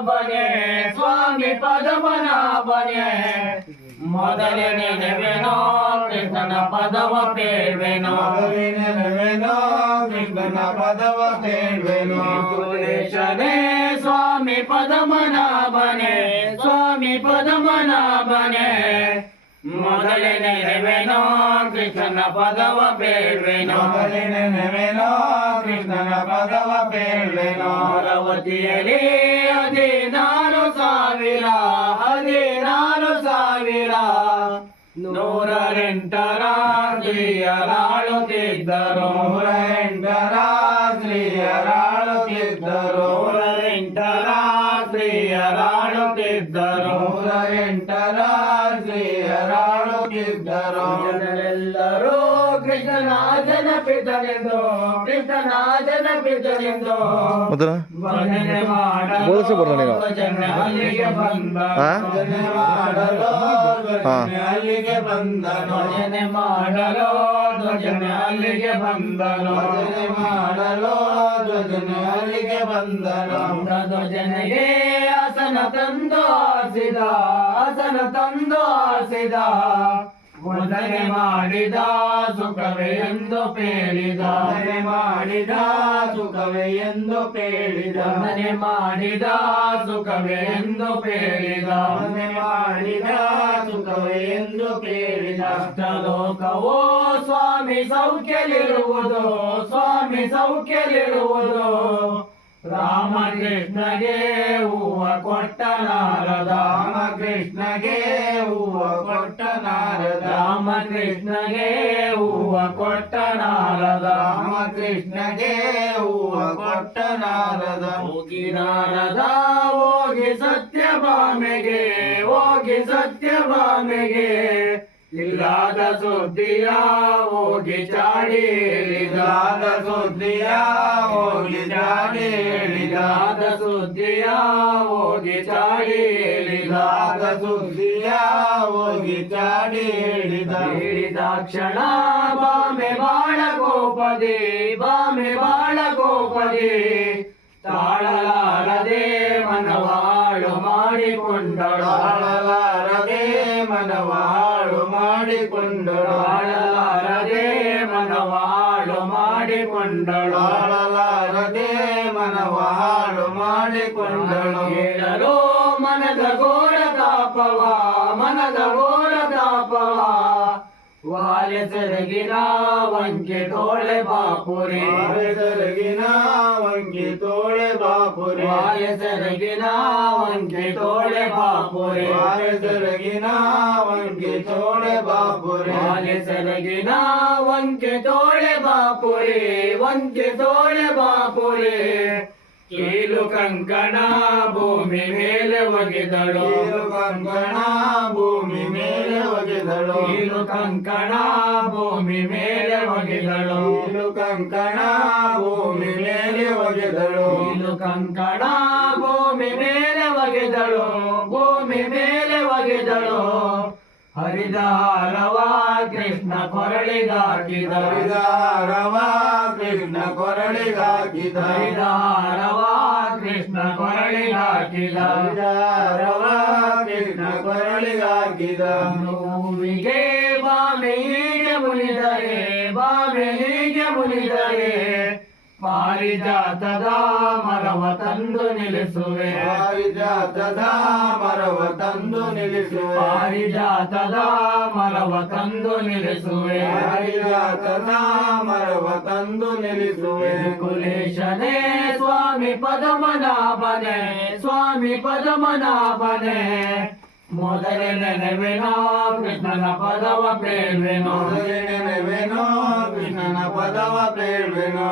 ಬನೆ ಸ್ವಾಮಿ ಪದಮನಾಭನೆ ಮೊದಲೇ ನೆನವೆನೋ ಕೃಷ್ಣನ ಪದವ ಪೇಳ್ವೆನೋ ನೆನವೇನೋ ಕೃಷ್ಣನ ಪದವ ಕೇಳ್ವೆನೋ ಸುರೇಶನೇ ಸ್ವಾಮಿ ಪದಮನಾಭನೆ ಸ್ವಾಮಿ ಪದಮನಾಭನೆ ಮೊದಲೇ ನೆನವೆನೋ ಕೃಷ್ಣನ ಪದವ ಪೇಳ್ವೆನೋ ಮೊದಲಿನ ನೆನೆವೆನೋ ಕೃಷ್ಣನ ಪದವ ಕೇಳ್ವೆನೋ ಅರವತಿಯಲ್ಲಿ ಹದಿನಾರು ಸಾವಿರ ಹದಿನಾರು ಸಾವಿರ. ನೂರರೆಂಟರ ಸ್ತ್ರೀಯರಾಳುತ್ತಿದ್ದರು ನೂರ ಸ್ತ್ರೀಯರಾಳುತ್ತಿದ್ದರು ಜನರೆಲ್ಲರೂ ಕೃಷ್ಣನ ಜನಪಿತನೆಂದು ಕೃಷ್ಣನ ಜನಪಿತನೆಂದು ಭಜನೆ? ಮಾಡಲು ಅಲ್ಲಿಗೆ ಬಂದ? ಭಜನೆ ಮಾಡಲು ಧ್ವಜನೆ ಅಲ್ಲಿಗೆ ಬಂದನು ಭಜನೆ ಮಾಡಲು ಧ್ವಜನ ಅಲ್ಲಿಗೆ ಬಂದನು ಭಜನೆ ಮಾಡಲು ಧ್ವಜನೆ ಅಲ್ಲಿಗೆ ಬಂದನು ಧ್ವಜನಿಗೆ ಆಸನ ತಂದೋರ್ಸಿದ ಆಸಿದ ಆಸನ ತಂದು ವಂದನೆ ಮಾಡಿದ ಸುಖವೇ ಎಂದು ಪೇಳಿದ. ಮನೆ ಮಾಡಿದ ಸುಖವೇ ಎಂದು ಪೇಳಿದ. ಮನೆ ಮಾಡಿದ ಸುಖವೇ ಎಂದು ಪೇಳಿದ. ಮನೆ ಮಾಡಿದ ಸುಖವೇ ಎಂದು ಪೇಳಿದ. ಅಷ್ಟಲೋಕವೋ ಸ್ವಾಮಿ ಸೌಖ್ಯಲಿರುವುದು ಸ್ವಾಮಿ ಸೌಖ್ಯಲಿರುವುದು. ರಾಮಕೃಷ್ಣಗೆ ಹೂವ ಕೊಟ್ಟ ನಾರದ, ರಾಮಕೃಷ್ಣಗೆ ಹೂವ ಕೊಟ್ಟ ನಾರದ, ರಾಮಕೃಷ್ಣಗೆ ಹೂವ ಕೊಟ್ಟ ನಾರದ, ರಾಮಕೃಷ್ಣಗೆ ಹೂವ ಕೊಟ್ಟ ನಾರದ. ಹೋಗಿ ನಾರದ, ಹೋಗಿ ಸತ್ಯಭಾಮೆಗೆ ಹೋಗಿ ಸತ್ಯಭಾಮೆಗೆ ಇಲ್ಲದ ಸುದ್ದಿಯ ಹೋಗಿ ಚಾಡಿ ಇಲ್ಲಾದ ಸುದ್ದಿಯ ಹೋಗಿ ಚಾಡಿ ಇಲ್ಲಾದ ಸುದ್ದಿಯ ಹೋಗಿ ಚಾಡಿ ಇಲ್ಲಾದ ಸುದ್ದಿಯ ಹೋಗಿ ಚಾಡಿ ಹೇಳಿದ ಹೇಳಿದ ಕ್ಷಣ ಬಾಮೆ ಬಾಳ ಗೋಪದಿ ಬಾಮೆ ಬಾಳ ಗೋಪದಿ ತಾಳಲಾರದೆ ಮನವಾಳು ಮಾಡಿಕೊಂಡಳು ತಾಳಲಾರದೆ ಮನವಾಳು ಮಾಡಿಕೊಂಡಳು. ತಾಳಲಾರದೆ ಮನವಾಳು ಮಾಡಿಕೊಂಡಳು. ತಾಳಲಾರದೆ ಮನವಾಳು ಮಾಡಿಕೊಂಡಳು. ಹೇಳಲು ಮನದ ಘೋರ ತಾಪವ ಮನದ ಘೋರ ತಾಪವ. ವಾಲೆ ಸೆರಗಿನ ವಂಕೆ ತೋಳೆ ಬಾಪುರಿ. ತೋಳೆ ಬಾಪುರಿ. ಹೆಸರಗಿನ ಸೆರಗಿನ ವಂಕೆ ತೋಳೆ ಬಾಪುರಿ. ಹೆಸರಗಿನ ವಂಗಿ ತೋಳೆ ಬಾಪುರಿ. ಹೆಸರಗಿನ ಸೆರಗಿನ ವಂಕೆ ತೋಳೆ ಬಾಪುರಿ. ವಂಕೆ ತೋಳೆ ಬಾಪುರಿ. ಕೀಲು ಕಂಕಣ ಭೂಮಿ ಮೇಲೆ ಒಗೆದಳು. ಕೀಲು ಕಂಕಣ ಭೂಮಿ ಮೇಲೆ ಒಗೆದಳು. ಕೀಲು ಕಂಕಣ ಭೂಮಿ ಮೇಲೆ ಒಗೆದಳು. ಕೀಲು ಕಂಕಣ ಭೂಮಿ ಮೇಲೆ ಒಗೆದಳು. ಕಂಕಣ ಭೂಮಿ ಮೇಲೆ ಒಗೆದಳು ಭೂಮಿ ಮೇಲೆ ಒಗೆದಳು. ಹರಿದಾರವ ಕೃಷ್ಣ ಕೊರಳಿಗಾಕಿದ ಹರಿದಾರವ ಕೃಷ್ಣ ಕೊರಳಿಗಾಕಿದ ಹರಿದಾರವ ಕೃಷ್ಣ ಕೊರಳಿಗಾಕಿದ ಹರಿದಾರವ ಕೃಷ್ಣ ಕೊರಳಿಗಾಕಿದ ಹೂವಿಗೆ ಪಾರಿಜಾತದ ಮರವ ತಂದು ನಿಲ್ಲಿಸುವೆ ಪಾರಿಜಾತದ ಮರವ ತಂದು ನಿಲ್ಲಿಸುವೆ ಪಾರಿಜಾತದ ಮರವ ತಂದು ನಿಲ್ಲಿಸುವೆ ಪಾರಿಜಾತದ ಮರವ ತಂದು ನಿಲ್ಲಿಸುವೆ ಕುಲೇಶನೇ ಸ್ವಾಮಿ ಪದಮನಾಭನೆ ಸ್ವಾಮಿ ಪದಮನಾಭನೆ ಮೊದಲೇ ನೆನವೆನೋ ಕೃಷ್ಣನ ಪದವ ಪೇಳ್ವೆನೋ ಮೊದಲಿನ ನೆನವೇನೋ ಕೃಷ್ಣನ ಪದವ ಬೇಳ್ವೆನೋ